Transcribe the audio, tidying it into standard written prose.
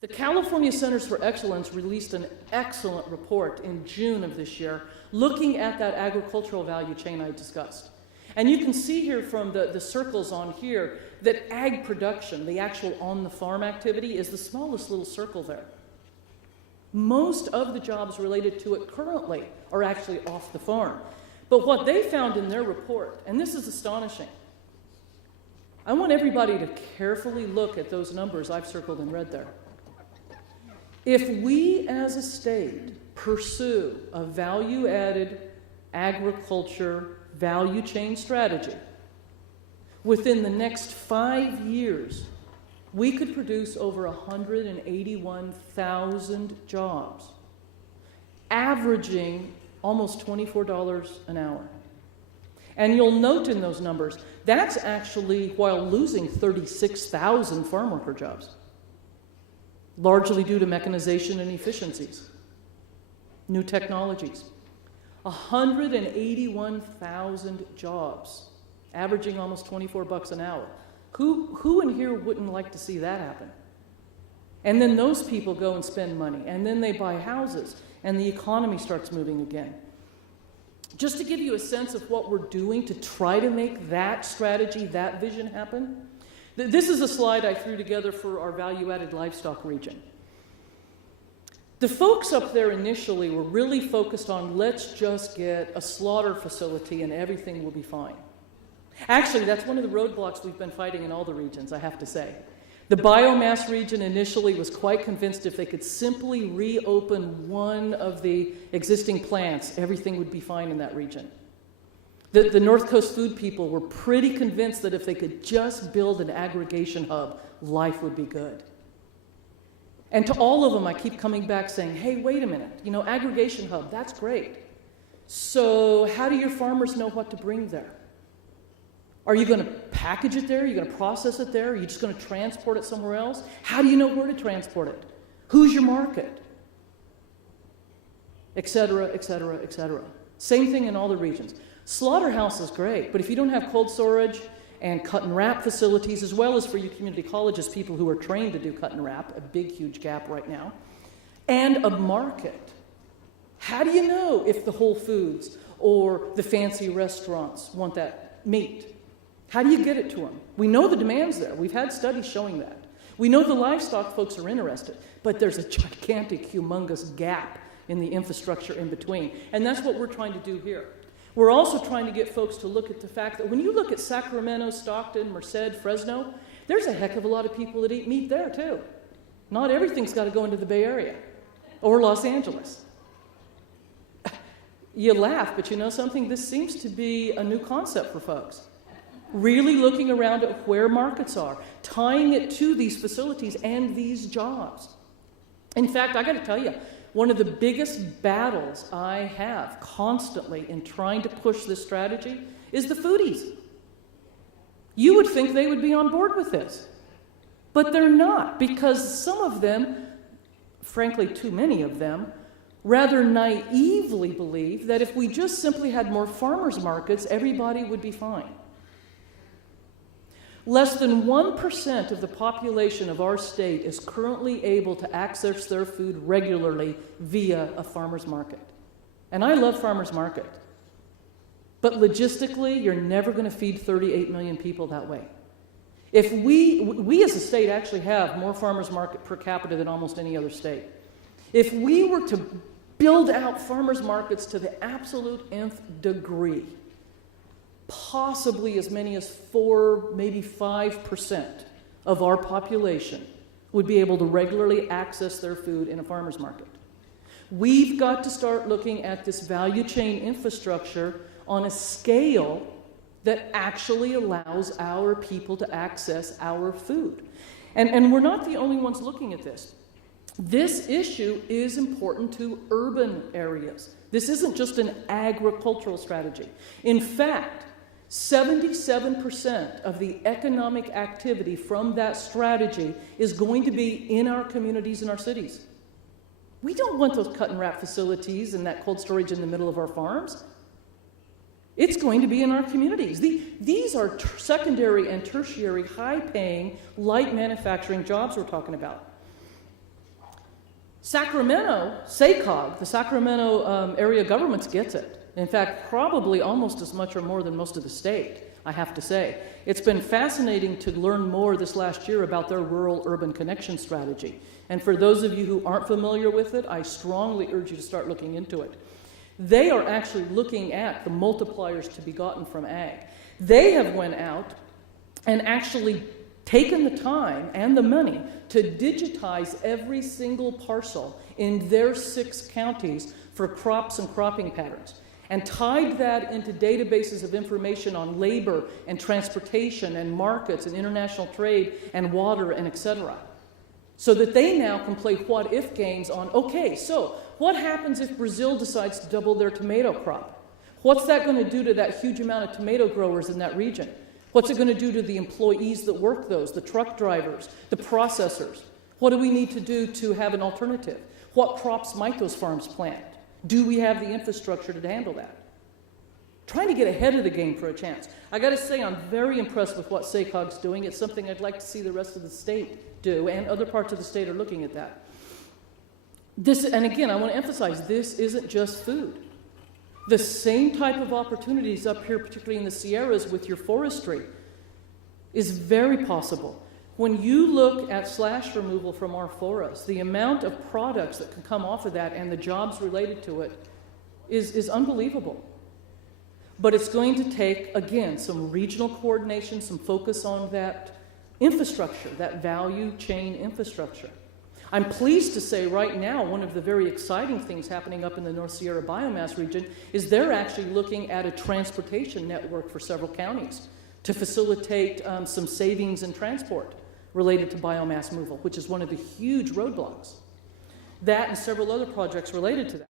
The California Centers for Excellence released an excellent report in June of this year looking at that agricultural value chain I discussed. And you can see here from the circles on here that ag production, the actual on-the-farm activity, is the smallest little circle there. Most of the jobs related to it currently are actually off the farm. But what they found in their report, and this is astonishing, I want everybody to carefully look at those numbers I've circled in red there. If we as a state pursue a value-added agriculture value chain strategy, within the next 5 years, we could produce over 181,000 jobs, averaging almost $24 an hour. And you'll note in those numbers, that's actually while losing 36,000 farm worker jobs, largely due to mechanization and efficiencies, new technologies. 181,000 jobs, averaging almost $24 an hour. Who in here wouldn't like to see that happen? And then those people go and spend money, and then they buy houses, and the economy starts moving again. Just to give you a sense of what we're doing to try to make that strategy, that vision happen, this is a slide I threw together for our value-added livestock region. The folks up there initially were really focused on, let's just get a slaughter facility and everything will be fine. Actually, that's one of the roadblocks we've been fighting in all the regions, I have to say. The biomass region initially was quite convinced if they could simply reopen one of the existing plants, everything would be fine in that region. The North Coast food people were pretty convinced that if they could just build an aggregation hub, life would be good. And to all of them, I keep coming back saying, hey, wait a minute, aggregation hub, that's great. So how do your farmers know what to bring there? Are you going to package it there? Are you going to process it there? Are you just going to transport it somewhere else? How do you know where to transport it? Who's your market? Et cetera, et cetera, et cetera. Same thing in all the regions. Slaughterhouse is great, but if you don't have cold storage and cut and wrap facilities, as well as for you community colleges, people who are trained to do cut and wrap, a big, huge gap right now, and a market, how do you know if the Whole Foods or the fancy restaurants want that meat? How do you get it to them? We know the demand's there. We've had studies showing that. We know the livestock folks are interested, but there's a gigantic, humongous gap in the infrastructure in between. And that's what we're trying to do here. We're also trying to get folks to look at the fact that when you look at Sacramento, Stockton, Merced, Fresno, there's a heck of a lot of people that eat meat there too. Not everything's got to go into the Bay Area or Los Angeles. You laugh, but you know something? This seems to be a new concept for folks. Really looking around at where markets are, tying it to these facilities and these jobs. In fact, I got to tell you, one of the biggest battles I have constantly in trying to push this strategy is the foodies. You would think they would be on board with this, but they're not, because some of them, frankly too many of them, rather naively believe that if we just simply had more farmers markets, everybody would be fine. Less than 1% of the population of our state is currently able to access their food regularly via a farmer's market. And I love farmer's market. But logistically, you're never going to feed 38 million people that way. If we as a state actually have more farmer's market per capita than almost any other state. If we were to build out farmer's markets to the absolute nth degree, possibly as many as 4, maybe 5% of our population would be able to regularly access their food in a farmer's market. We've got to start looking at this value chain infrastructure on a scale that actually allows our people to access our food. And we're not the only ones looking at this. This issue is important to urban areas. This isn't just an agricultural strategy. In fact, 77% of the economic activity from that strategy is going to be in our communities and our cities. We don't want those cut and wrap facilities and that cold storage in the middle of our farms. It's going to be in our communities. These are secondary and tertiary, high-paying, light manufacturing jobs we're talking about. Sacramento, SACOG, the Sacramento area governments gets it. In fact, probably almost as much or more than most of the state, I have to say. It's been fascinating to learn more this last year about their rural-urban connection strategy. And for those of you who aren't familiar with it, I strongly urge you to start looking into it. They are actually looking at the multipliers to be gotten from ag. They have went out and actually taken the time and the money to digitize every single parcel in their 6 counties for crops and cropping patterns, and tied that into databases of information on labor and transportation and markets and international trade and water and etc. So that they now can play what-if games on, okay, so what happens if Brazil decides to double their tomato crop? What's that going to do to that huge amount of tomato growers in that region? What's it going to do to the employees that work those, the truck drivers, the processors? What do we need to do to have an alternative? What crops might those farms plant? Do we have the infrastructure to handle that? Trying to get ahead of the game for a chance. I got to say, I'm very impressed with what SACOG's doing. It's something I'd like to see the rest of the state do, and other parts of the state are looking at that. And again, I want to emphasize, this isn't just food. The same type of opportunities up here, particularly in the Sierras with your forestry, is very possible. When you look at slash removal from our forests, the amount of products that can come off of that and the jobs related to it is unbelievable. But it's going to take, again, some regional coordination, some focus on that infrastructure, that value chain infrastructure. I'm pleased to say right now, one of the very exciting things happening up in the North Sierra biomass region is they're actually looking at a transportation network for several counties to facilitate some savings in transport related to biomass removal, which is one of the huge roadblocks. That and several other projects related to that.